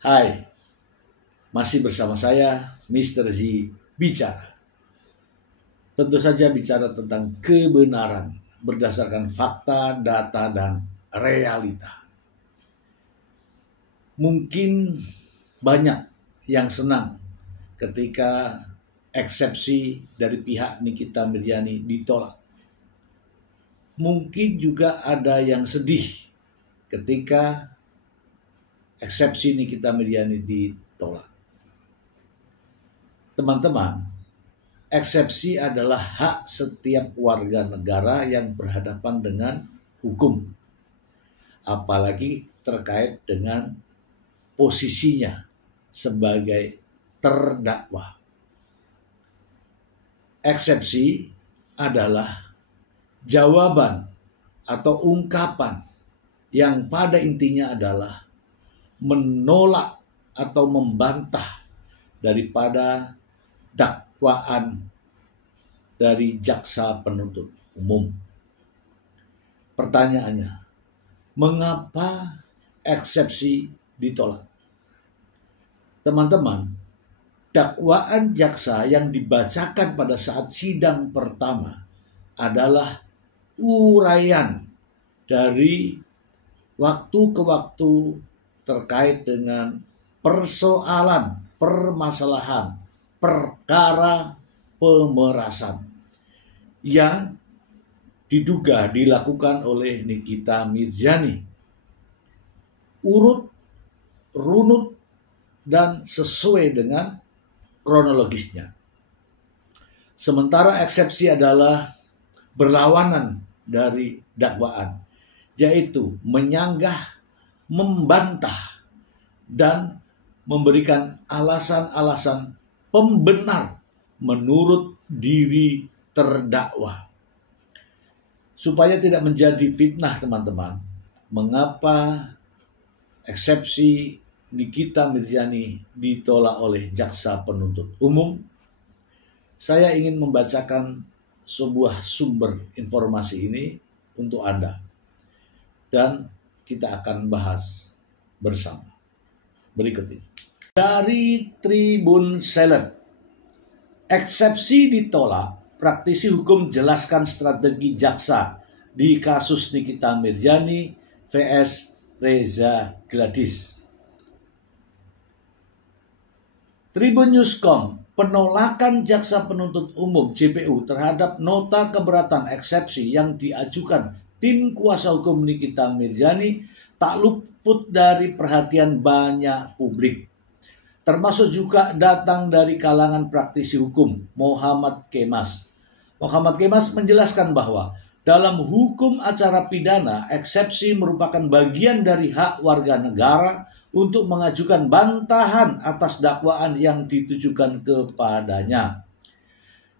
Hai, masih bersama saya, Mr. Z Bicara. Tentu saja bicara tentang kebenaran berdasarkan fakta, data, dan realita. Mungkin banyak yang senang ketika eksepsi dari pihak Nikita Mirzani ditolak. Mungkin juga ada yang sedih ketika eksepsi Nikita Mirzani ditolak. Teman-teman, eksepsi adalah hak setiap warga negara yang berhadapan dengan hukum, apalagi terkait dengan posisinya sebagai terdakwa. Eksepsi adalah jawaban atau ungkapan yang pada intinya adalah menolak atau membantah daripada dakwaan dari jaksa penuntut umum. Pertanyaannya, mengapa eksepsi ditolak? Teman-teman, dakwaan jaksa yang dibacakan pada saat sidang pertama adalah uraian dari waktu ke waktu terkait dengan persoalan, permasalahan, perkara pemerasan yang diduga dilakukan oleh Nikita Mirzani. Urut, runut, dan sesuai dengan kronologisnya. Sementara eksepsi adalah berlawanan dari dakwaan, yaitu menyanggah, membantah, dan memberikan alasan-alasan pembenar menurut diri terdakwa. Supaya tidak menjadi fitnah, teman-teman, mengapa eksepsi Nikita Mirzani ditolak oleh jaksa penuntut umum? Saya ingin membacakan sebuah sumber informasi ini untuk Anda, dan kita akan bahas bersama. Berikut ini. Dari Tribun Seleb, eksepsi ditolak, praktisi hukum jelaskan strategi jaksa di kasus Nikita Mirzani vs Reza Gladys. Tribun Newscom, penolakan jaksa penuntut umum JPU terhadap nota keberatan eksepsi yang diajukan tim kuasa hukum Nikita Mirzani tak luput dari perhatian banyak publik. Termasuk juga datang dari kalangan praktisi hukum Muhammad Kemas. Muhammad Kemas menjelaskan bahwa dalam hukum acara pidana, eksepsi merupakan bagian dari hak warga negara untuk mengajukan bantahan atas dakwaan yang ditujukan kepadanya.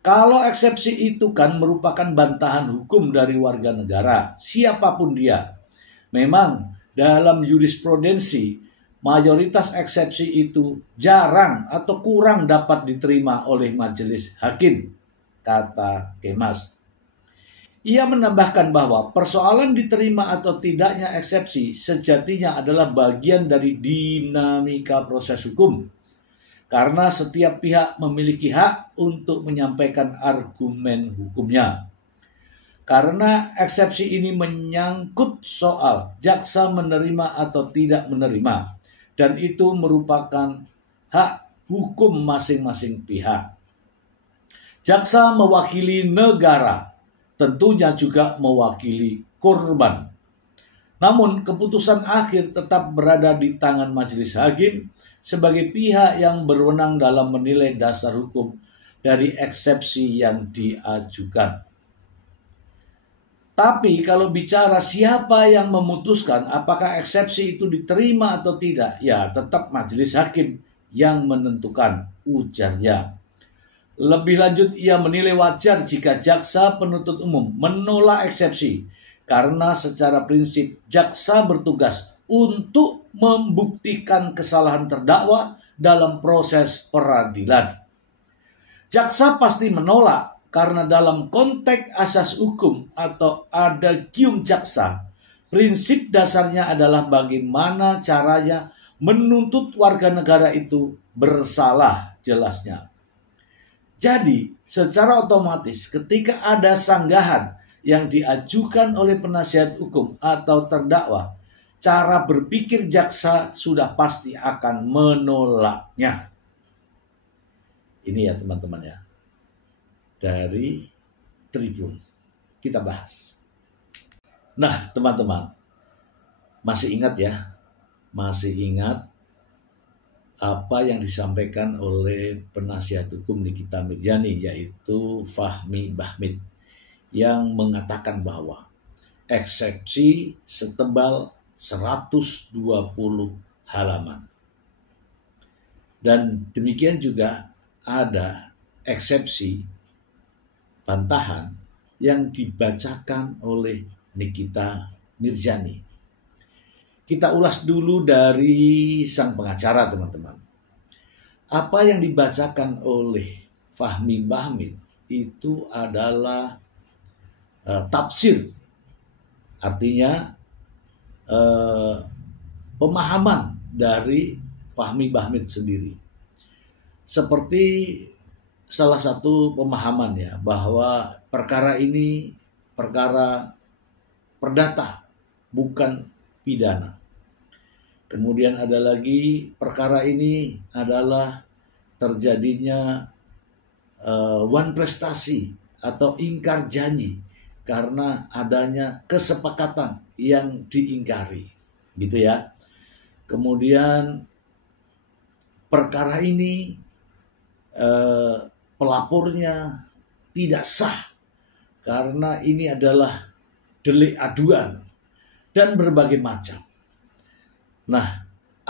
Kalau eksepsi itu kan merupakan bantahan hukum dari warga negara, siapapun dia. Memang dalam jurisprudensi, mayoritas eksepsi itu jarang atau kurang dapat diterima oleh majelis hakim, kata Kemas. Ia menambahkan bahwa persoalan diterima atau tidaknya eksepsi sejatinya adalah bagian dari dinamika proses hukum. Karena setiap pihak memiliki hak untuk menyampaikan argumen hukumnya. Karena eksepsi ini menyangkut soal jaksa menerima atau tidak menerima, dan itu merupakan hak hukum masing-masing pihak. Jaksa mewakili negara, tentunya juga mewakili korban. Namun keputusan akhir tetap berada di tangan majelis hakim sebagai pihak yang berwenang dalam menilai dasar hukum dari eksepsi yang diajukan. Tapi kalau bicara siapa yang memutuskan apakah eksepsi itu diterima atau tidak, ya tetap majelis hakim yang menentukan, ujarnya. Lebih lanjut, ia menilai wajar jika jaksa penuntut umum menolak eksepsi karena secara prinsip jaksa bertugas untuk membuktikan kesalahan terdakwa dalam proses peradilan. Jaksa pasti menolak karena dalam konteks asas hukum atau adagium jaksa, prinsip dasarnya adalah bagaimana caranya menuntut warga negara itu bersalah jelasnya. Jadi, secara otomatis ketika ada sanggahan yang diajukan oleh penasihat hukum atau terdakwa, cara berpikir jaksa sudah pasti akan menolaknya. Ini ya teman-teman ya, dari Tribun kita bahas. Nah teman-teman, masih ingat apa yang disampaikan oleh penasihat hukum Nikita Mirzani, yaitu Fahmi Bahmid, yang mengatakan bahwa eksepsi setebal 120 halaman. Dan demikian juga ada eksepsi bantahan yang dibacakan oleh Nikita Mirzani. Kita ulas dulu dari sang pengacara, teman-teman. Apa yang dibacakan oleh Fahmi Bahmid itu adalah tafsir, artinya pemahaman dari Fahmi Bahmid sendiri. Seperti salah satu pemahaman ya, bahwa perkara ini perkara perdata, bukan pidana. Kemudian ada lagi, perkara ini adalah terjadinya wan prestasi atau ingkar janji karena adanya kesepakatan yang diingkari, gitu ya. Kemudian perkara ini pelapornya tidak sah karena ini adalah delik aduan dan berbagai macam. Nah,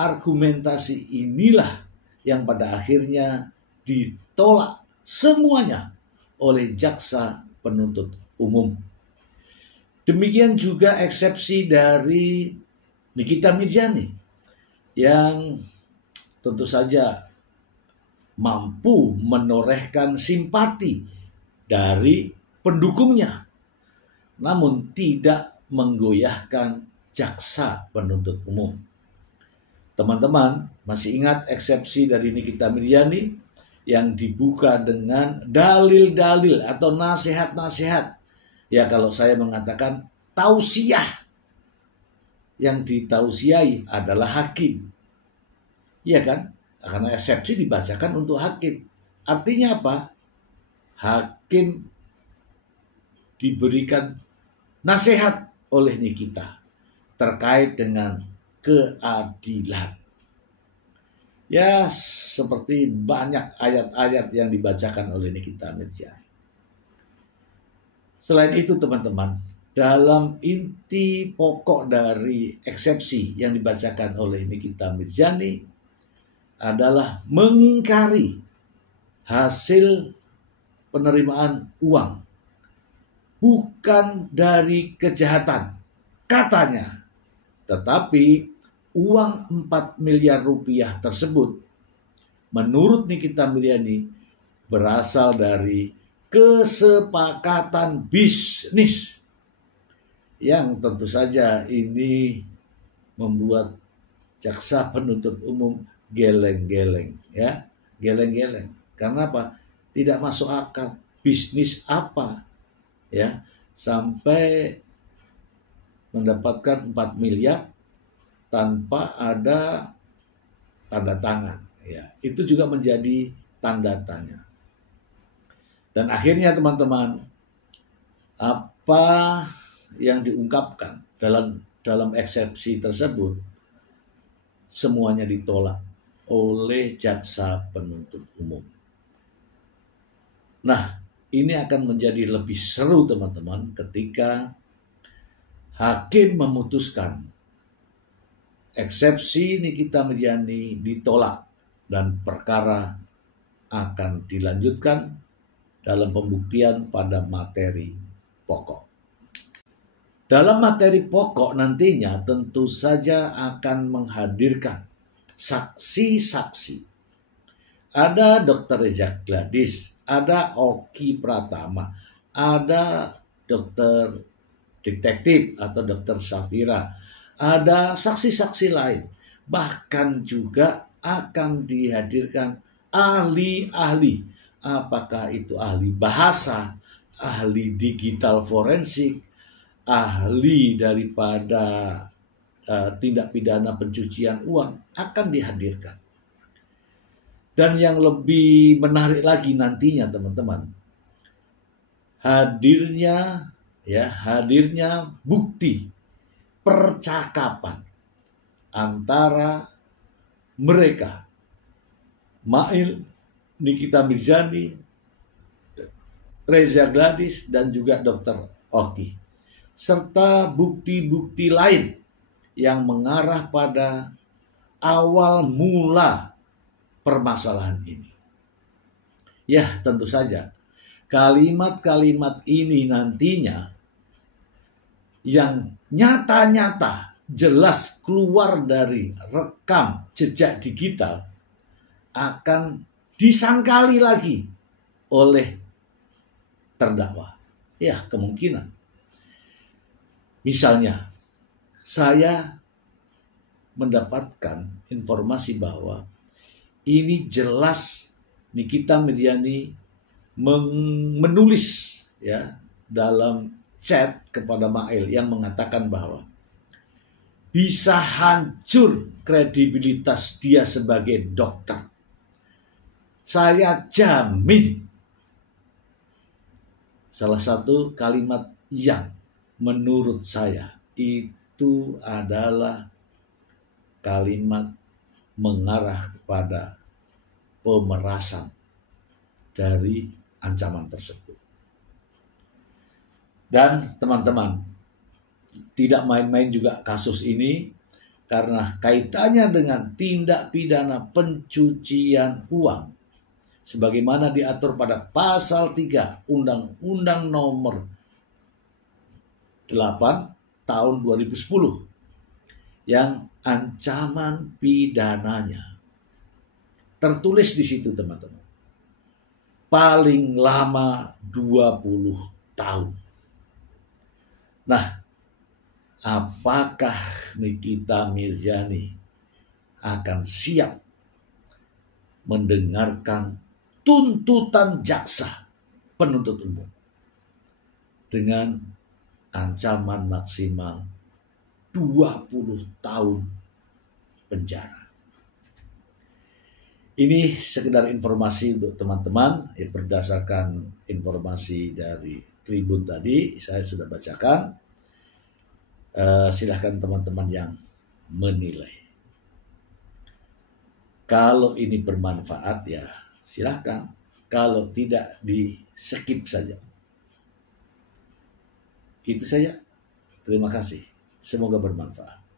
argumentasi inilah yang pada akhirnya ditolak semuanya oleh jaksa penuntut umum. Demikian juga eksepsi dari Nikita Mirzani yang tentu saja mampu menorehkan simpati dari pendukungnya, namun tidak menggoyahkan jaksa penuntut umum. Teman-teman masih ingat eksepsi dari Nikita Mirzani yang dibuka dengan dalil-dalil atau nasihat-nasihat. Ya kalau saya mengatakan tausiah, yang ditausiai adalah hakim. Iya kan? Karena eksepsi dibacakan untuk hakim. Artinya apa? Hakim diberikan nasihat oleh Nikita terkait dengan keadilan. Ya, seperti banyak ayat-ayat yang dibacakan oleh Nikita Mirzani. Selain itu teman-teman, dalam inti pokok dari eksepsi yang dibacakan oleh Nikita Mirzani adalah mengingkari hasil penerimaan uang, bukan dari kejahatan, katanya. Tetapi uang 4 miliar rupiah tersebut menurut Nikita Mirzani berasal dari kesepakatan bisnis yang tentu saja ini membuat jaksa penuntut umum geleng-geleng ya, geleng-geleng. Karena apa? Tidak masuk akal. Bisnis apa ya sampai mendapatkan 4 miliar tanpa ada tanda tangan ya. Itu juga menjadi tanda tanya. Dan akhirnya teman-teman, apa yang diungkapkan dalam eksepsi tersebut semuanya ditolak oleh jaksa penuntut umum. Nah, ini akan menjadi lebih seru teman-teman ketika hakim memutuskan eksepsi Nikita Mirzani ditolak dan perkara akan dilanjutkan dalam pembuktian pada materi pokok. Dalam materi pokok nantinya tentu saja akan menghadirkan saksi-saksi. Ada Dr. Reza Gladys, ada Oki Pratama, ada Dr. Detektif atau Dr. Safira, ada saksi-saksi lain. Bahkan juga akan dihadirkan ahli-ahli. Apakah itu ahli bahasa, ahli digital forensik, ahli daripada tindak pidana pencucian uang akan dihadirkan. Dan yang lebih menarik lagi nantinya teman-teman, hadirnya bukti percakapan antara mereka, Mail, Nikita Mirzani, Reza Gladys, dan juga Dr. Oki, serta bukti-bukti lain yang mengarah pada awal mula permasalahan ini. Ya, tentu saja kalimat-kalimat ini nantinya yang nyata-nyata jelas keluar dari rekam jejak digital akan disangkali lagi oleh terdakwa. Ya, kemungkinan. Misalnya, saya mendapatkan informasi bahwa ini jelas Nikita Mirzani menulis ya dalam chat kepada Mail yang mengatakan bahwa bisa hancur kredibilitas dia sebagai dokter. Saya jamin. Salah satu kalimat yang menurut saya itu adalah kalimat mengarah kepada pemerasan dari ancaman tersebut. Dan teman-teman, tidak main-main juga kasus ini karena kaitannya dengan tindak pidana pencucian uang sebagaimana diatur pada pasal 3 Undang-Undang Nomor 8 tahun 2010 yang ancaman pidananya tertulis di situ teman-teman. Paling lama 20 tahun. Nah, apakah Nikita Mirzani akan siap mendengarkan tuntutan jaksa penuntut umum dengan ancaman maksimal 20 tahun penjara? Ini sekedar informasi untuk teman-teman berdasarkan informasi dari Tribun tadi saya sudah bacakan. Silahkan teman-teman yang menilai. Kalau ini bermanfaat ya silahkan. Kalau tidak di skip saja. Itu saja. Terima kasih. Semoga bermanfaat.